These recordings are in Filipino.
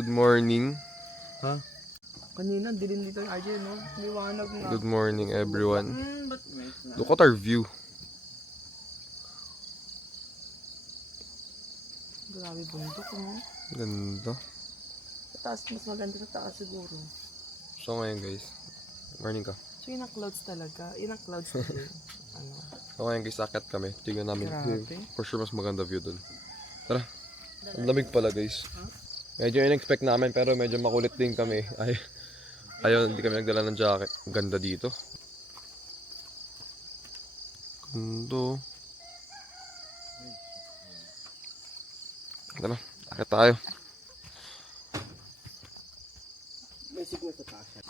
Good morning. Ha? Kanina, dilim dito yung RJ, no? Liwanag na. Good morning, everyone. Look at our view. Grabe bundok, no? Ganda. Sa taas, mas maganda sa taas siguro. So ngayon guys, morning ka. So yun ang clouds talaga. Yun ang clouds talaga. Ano? So ngayon guys, akit kami. Tingnan namin. Grabe. For sure mas maganda view dun. Tara. Ang lamig pala guys. Medyo in-expect namin pero medyo makulit din kami. Ayaw, hindi kami nagdala ng jacket. Ang ganda dito. Ganda. Tara, akit tayo. May signal sa taas.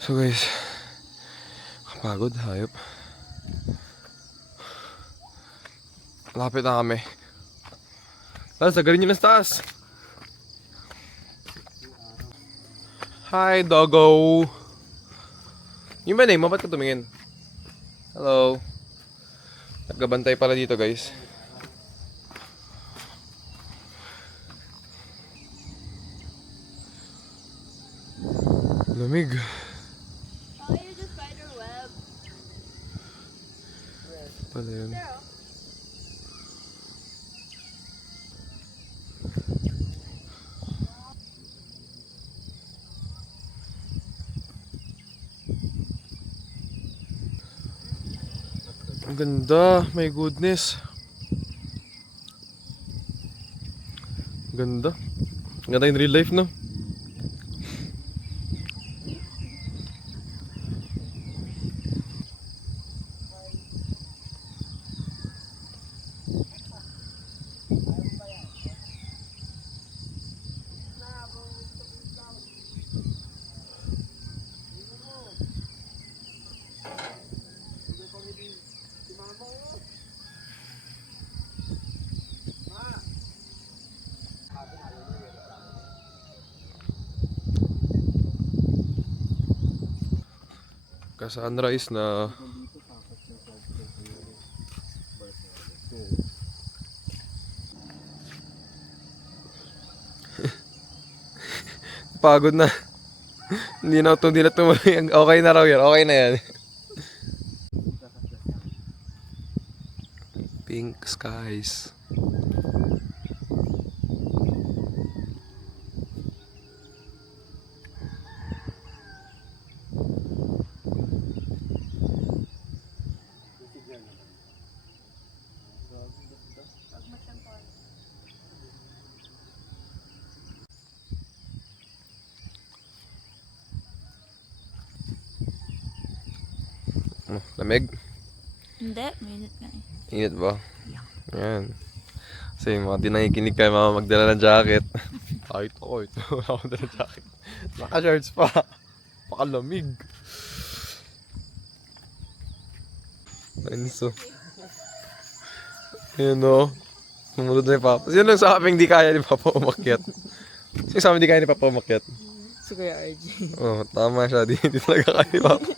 So guys, kapagod, hayop. Lapit na kami. Tapos, sagarin nyo na sa taas. Hi, doggo. Yung ba name mo? Ba't ka tumingin? Hello. Nagkabantay pala dito guys. Lamig. Oh, you're the spider web. Pala yun. Ang ganda, my goodness. Ganda. Ganda in real life, no? Ka-sunrise na. Pagod na. Hindi na tumuloy. Okay na raw yan. Okay na yan. Pink skies. Lamig? Hindi, mainit nga eh. Init ba? Yan. Kasi mga di nakikinig kayo mga magdala ng jacket. Kahit ako ito. Wala akong dala ng jacket. Naka-shorts pa. Pakalamig. Anso. Yun o. Sumunod na yung Papa. Sino lang sa amin di kaya ni Papa umakyat? Sino sa amin di kaya ni Papa umakyat? Si Kuya RJ. Oh, tama siya. Di talaga kaya ni Papa.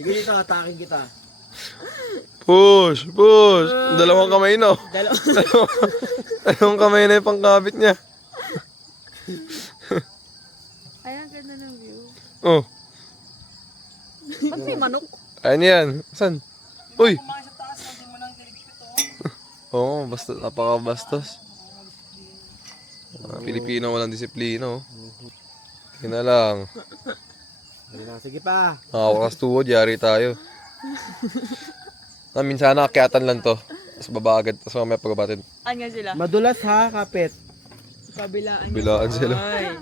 Sige dito, atakin kita. Push! Push! Dalawang kamay no? Dalawang kamay na yung pangkabit niya. Ay, ang ganda ng view. Oh. Ba't may manok? Ayan yan. Saan? Uy! Kumain sa taas, hindi mo nang tiligpit to. Oo, basta, napakabastos. Pilipino walang disiplino. Tingnan lang. Sige pa. Nakawakas tuhod, yari tayo. Minsan nakakyatan lang to. Tapos baba agad, tapos mamaya pagbabatin. Anya sila? Madulas ha, kapit. Kabilaan. Bilaan sila. Ay.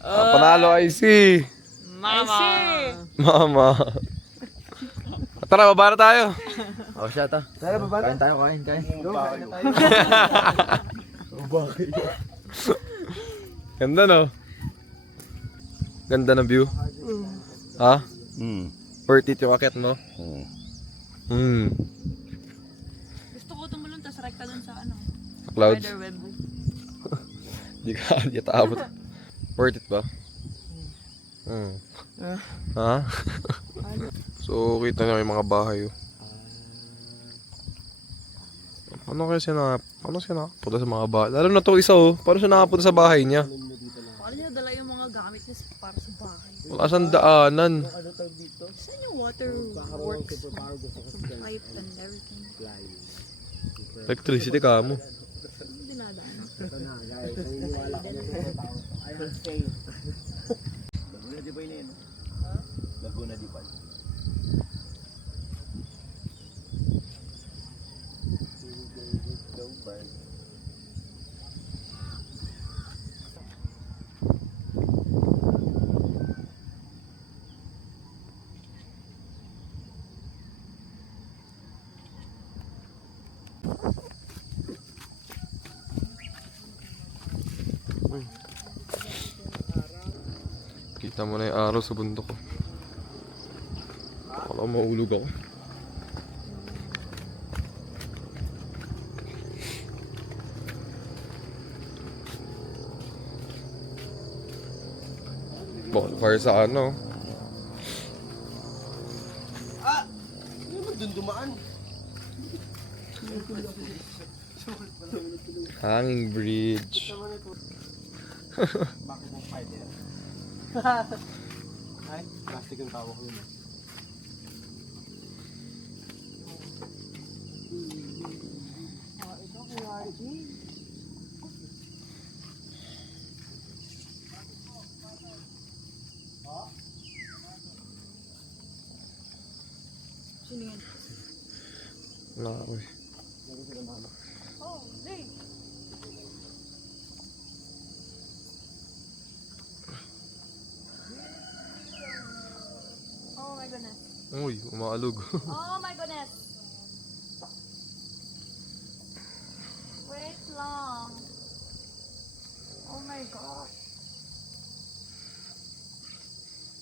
Panalo IC! Mama! Mama! Tara, baba na tayo! Oh, siya ta. Tara, baba na. Kain tayo, kain. Go, kain na tayo. Ganda no? Ganda ng view. Ha? Worth it yung akit mo? sa ano? Clouds. Spider web. Di ka abot. Worth it ba? Ha? So, kita nyo yung mga bahay. Oh. Paano siya nakapunta sa mga bahay? Lalo na to isa oh. Paano siya nakapunta sa bahay niya? Paano niya dala yung mga gamit niya para sa bahay? Wala siyang daanan. Saan yung water works? Pipe and everything. Electricity ka mo. Dinadaan. Kita mo na yung araw sa bundok ko. Akala ko maulog ako. Bonfire sa ano? Doon dumaan. Hanging bridge. Bakit mong fighter? Ay, plastic ang tawag yun. Ito ko RG. Sino yan? Wala ako eh. Oh, hey! Oh my goodness. Uy, umaalog. Oh my goodness. Wait lang. Oh my gosh.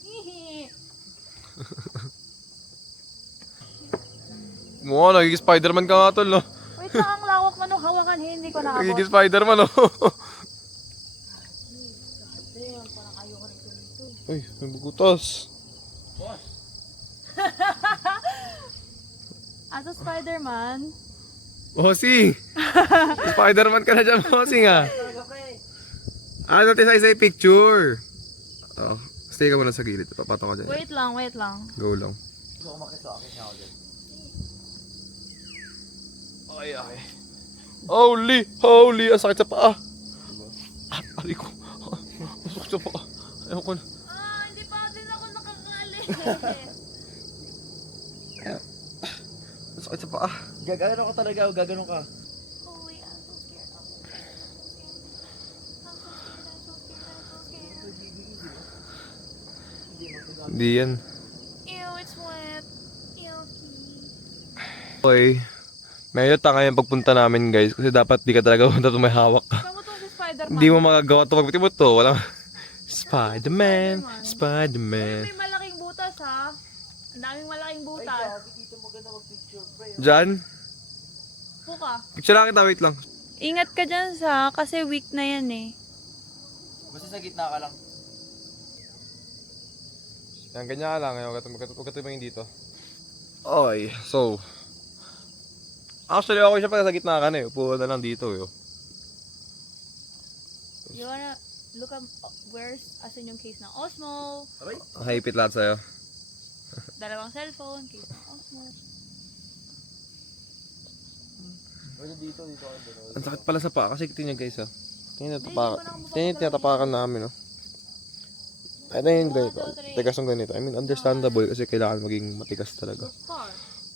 Hihi. Mukha, nagiging Spider-Man ka nga tol, no? Wait lang, ang lawak mo no, hawakan, hindi ko naabot. Nagiging Spider-Man, no? Damn, parang ayoko rin dito. Uy, may bugutas. As a Spider-Man, Bossing! Spider-Man ka na dyan, bossing ah. Ano tayo sa picture? Oh, stay ka muna sa gilid. Papato ka dyan. wait lang, wait lang. Go lang. Gusto ko makita ako siya ako dyan. Ay, ay. Holy! Ang sakit sa paa. Ari ko. Ang sakit sa paa. Ayaw ko na. Hindi pa din ako nakakali. Ang sakit sa paa. Gagano ka talaga, gagano ka. Oh wait, I'm so scared. I'm so scared. Hindi yan. Ew, it's wet. Ew. Okay. Medyo tanga yung pagpunta namin guys. Kasi dapat di ka talaga punta may hawak ka. Saan mo to si Spider-Man? Hindi mo magagawa ito pag mo to. Wala. Spider-Man. Spider-Man. May malaking butas ha. Ang daming malaking butas. Dito maganda mag-picture, pre. Diyan. Puka. Picture lang kita. Wait lang. Ingat ka dyan sa, kasi weak na yan eh. Basta sa gitna ka lang. Yan, ganyan lang. Huwag ka tumingin dito. Okay, so. Actually, ako siya pala sa gitna ka na eh. Upo na lang dito eh. You wanna look up where's asan yung case ng Osmo? High-pit lahat sa'yo. Dalawang cellphone, case ng Osmo. Dito ako dito. Ang sakit pala sa paa kasi tingnan guys ah. Tingnan tinatapakan namin oh. Ay, na yung ganito. Tigas ng ganito. I mean, understandable kasi kailangan maging matigas talaga.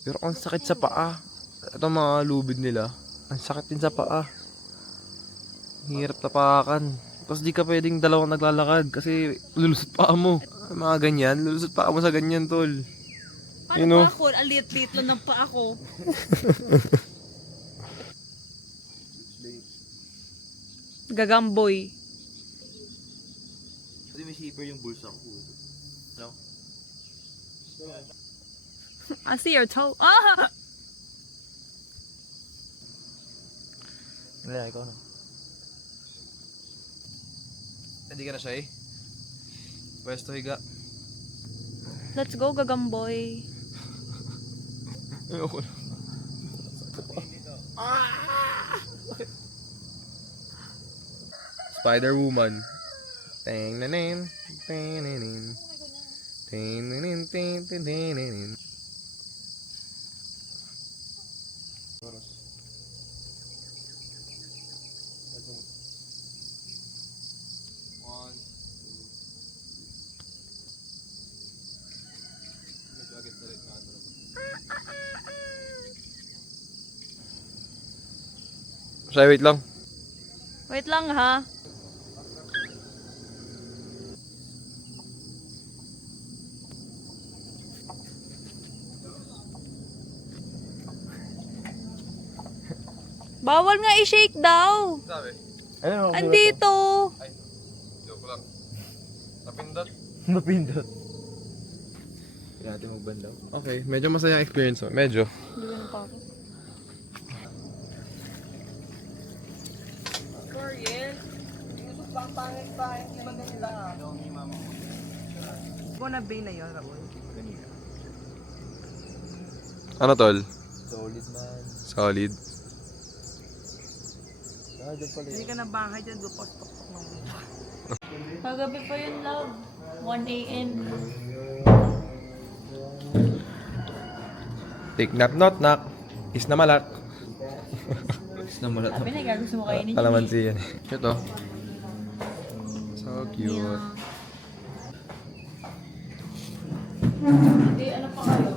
Pero ang sakit sa paa. Ito mga lubid nila. Ang sakit din sa paa. Hirap tapakan. Tapos di ka pwedeng dalawang naglalakad kasi lulusot paa mo. Mga ganyan, lulusot paa mo sa ganyan tol. Paano You know? pa ako? Ang liit-liit lang ng paa ko. Gagamboy. Kasi may zipper yung bulsa ko. No? I see your toe. Ah! Wala, ikaw na. Hindi ka na shy? Pwesto higa. Let's go, gagamboy. Ayoko na. Spider-Woman. Teng na nin. Teng na nin. Teng na nin. Teng na nin. Shy, wait lang. Wait lang ha. Bawal nga i-shake daw. Sabi? Ayun, Andito. Joke lang. Napindot. Napindot. Kaya natin magbandaw. Okay, medyo masaya experience mo. Medyo. Hindi ko na pakit. Kung na bay na yun, Raul. Kanina. Ano tol? Solid man. Solid. Hindi ka na bangay dyan, gupos-tok ng buka. Kagabi pa yun, love. 1 a.m. Take knock knock knock. Is na malak. Sabi na, gusto mo kainin. Kalamansi yan. Cute oh. So cute. Hindi, ano pa kayo?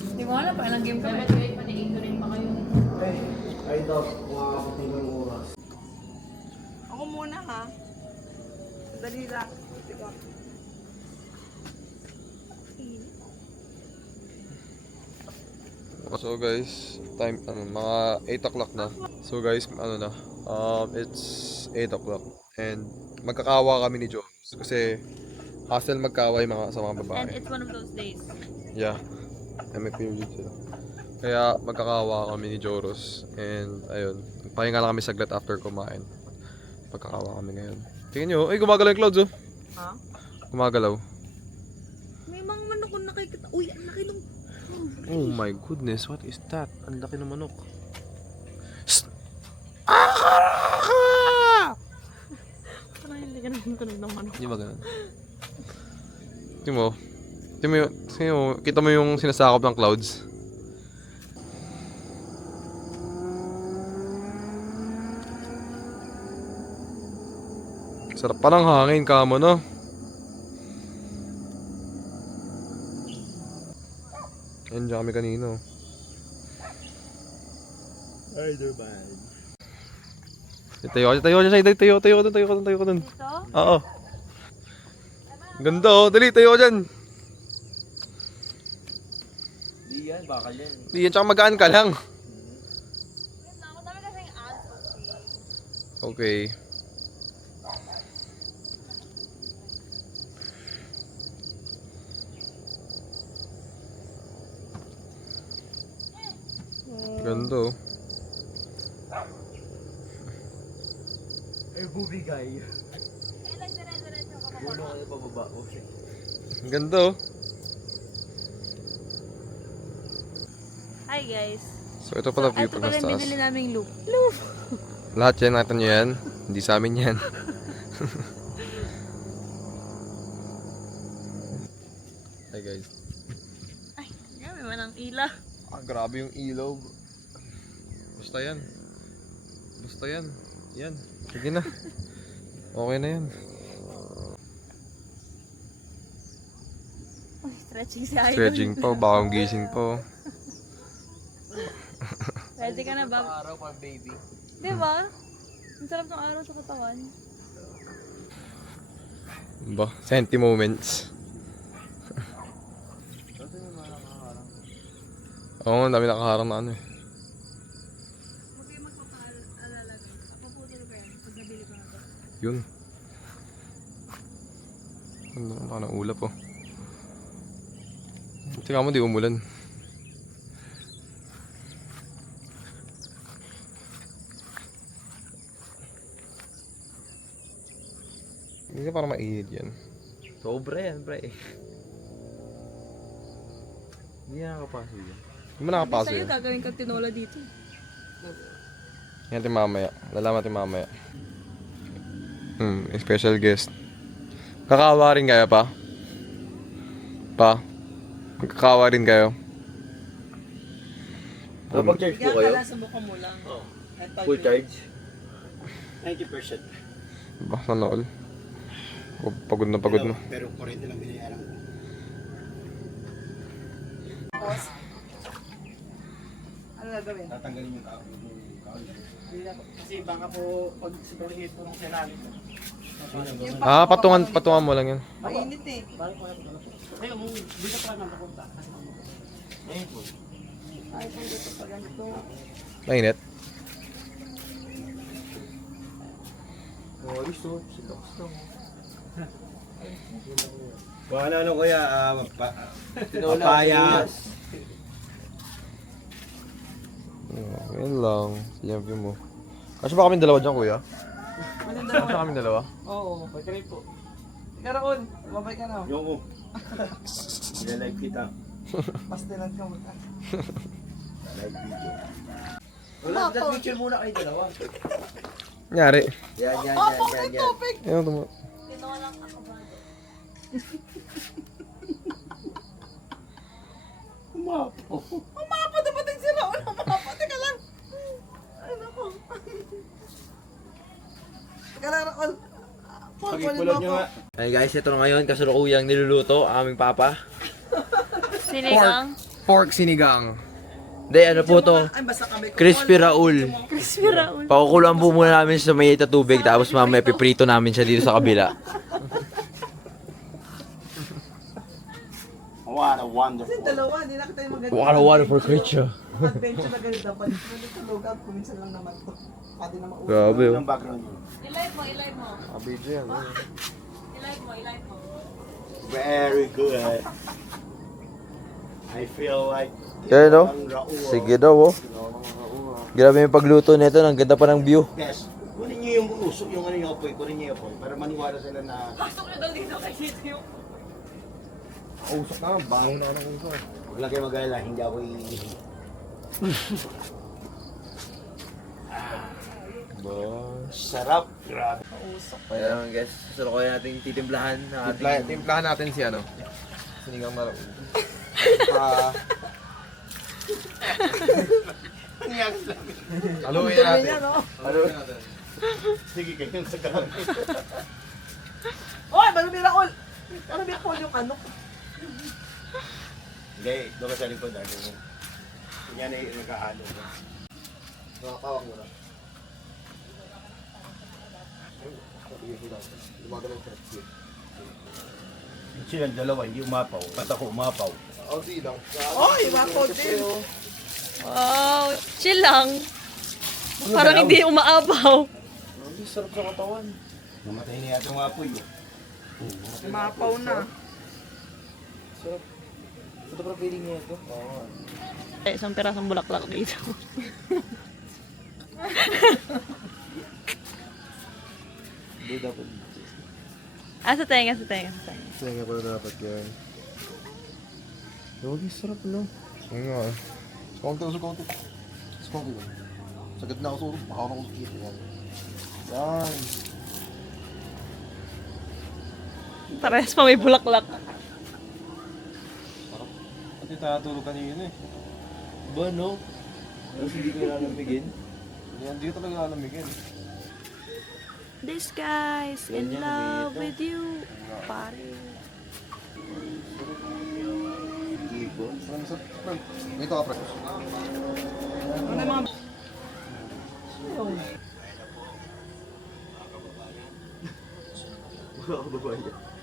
Hindi ko alam pa, ilang game kami. Wait, paniin rin pa kayo. Ay, dog. Makakapunti ng oras. Ako muna, ha? Dali lang. Diba? So guys, time mga 8 o'clock na. So guys, it's 8 o'clock and magkakawa kami ni Jones kasi hassle magkaway sa mga And babae. it's one of those days. Yeah. May period sila. Kaya magkakawa kami ni Joros and ayun, pahinga lang kami saglit after kumain. Magkakawa kami ngayon. Tingnan nyo, ay gumagalaw yung clouds oh. Ha? Gumagalaw. May mga manok ko nakikita. Uy, ang laki nung... Oh my goodness, what is that? Ang laki ng manok. Parang hindi ka naman tunog ng manok. Di ba ganun? Kita mo yung sinasakop ng clouds. Sarap pa ng hangin, kamo no? Yan dyan kami kanino. Spider-Man. Tayo ka dun. Ito? Oo. Ganda oh, dali, tayo ka dyan. Di yan, bakal yan. Di yan, tsaka magaan ka lang. Madami kasing ads, Okay. okay? Ganda oh. Ay, bubigay. Buno ka na pababa. Ganda oh. Hi guys. So ito pala view Ito pag pala yung taas. binili naming loop. Lahat yan, nakita nyo yan. Hindi sa amin yan. Hi guys. Ay, grabe man ang ila. Grabe yung ilaw. Basta yan. Yan. Sige na. Okay na yan. Uy, stretching si Idol. Stretching pa, bakong gising pa. Ready ka na ba? Araw pa, baby. Diba? Ang sarap ng araw sa katawan. Ba, senti moments. Oo, ang dami nakaharang na ano eh. Huwag kayo magpapaalala guys. Paputol ko yan pag nabili ko na to. Yun. Ano, baka na ulap oh. Tsaka mo, di umulan. Hindi para mainit yan. Sobra yan, pre. Hindi nakakapasok yan. Hindi mo nakapasok Sa'yo yun. gagawin kang tinola dito. Yan natin mamaya. Lalaman natin mamaya. Special guest. Kakawa rin kayo pa? Pa? Kakawa rin kayo? Kapag-charge po kayo? sa mukha mo lang. Full charge? 90%. Ba, sana all? Pagod na pagod na. Pero 40 lang binayaran ko. Ano gagawin? Tatanggalin yung kaon. Kasi baka po, pag superhit po ng senali ko. Ah, patungan mo lang yan. Mainit eh. Ayun, dito pa lang napunta. Ayun po. Ay, kung dito pa ganito. Mainit? Oh, gusto. Sitok. Kung ano kuya, Tinola. papaya. Yan lang. Sinabi mo. Kasi ba kaming dalawa dyan, kuya? Anong Kasi ba kaming dalawa? Oo. Okay rin po. Ikaw Raul, lumabay ka na. Yung Nila-live kita. Pastilan ka mo. Live video. Wala, nag-picture muna kayo dalawa. Nangyari. Yan. Ayun, tumo. Umapo. Umapa, dapating si Raul. Umapa, teka lang. Ay, naku. Teka lang, Raul. Pagipulot nyo nga. Ay guys, ito na ngayon. Kasalukuyang niluluto. Aming papa. Sinigang? Pork sinigang. Hindi, ano po to? Ay, basta kami. Crispy Raul. Crispy Raul. Pakukulang po muna namin sa may tubig. Tapos mamaya piprito namin siya dito sa kabila. What a wonderful. Dalawa, hindi na kita yung maganda. What a wonderful creature. Adventure na ganito dapat. Pwede sa logout, kuminsan lang naman to. Pwede na mauwi. Grabe, oh. Ang background nyo. I-live mo. Abidjo yan. I-live mo. Very good. I feel like Kaya no? ang Raul. Sige daw, oh. Grabe yung pagluto nito. Ang ganda pa ng view. Yes. Kunin nyo yung usok, yung ano yung apoy. Kunin nyo yung apoy. Para maniwala sila na Pasok na daw dito kay Sito yung... Usok na. Baho na ng usok. huwag lang kayo mag-alala, hindi ako iihi. Sarap. Grabe. Ayan guys, sasalukuyan natin titimplahan na ating... Timplahan natin si ano. Sinigang na Haluin natin. Haluin natin. Sige kayo sa kalan. Oy, ano ni Raul? Ano ni Raul yung ano? Hindi, doon ka sa likod. Kanya na yung nagkahalo. Nakakawak mo na. Silang dalawa, hindi umapaw. Ba't ako umapaw? Audi lang. Oy, wapo din. Wow, chill lang. Parang hindi umaabaw. Ang sarap sa katawan. Namatay na yata yung apoy. Umapaw na. Sarap. Ito pa feeling niya ito. Oo. Isang pirasong bulaklak dito. Hindi dapat. Sa tenga. Sayang nga pala dapat yan. Huwag yung sarap, no? Oo nga. Sukonti. Sagad na ako surog. Baka ako nakikita yan. Yan. Parehas pa may bulaklak. Sarap. Pati tatulog kanina eh. Ba no? Tapos hindi ko lalamigin. Hindi ko talaga alamigin. This guy's in Ganyan, love dito. with you. Pare. Hindi ko. Maraming sarap. Dito ka, pre. Ano mga... Mga kababayan.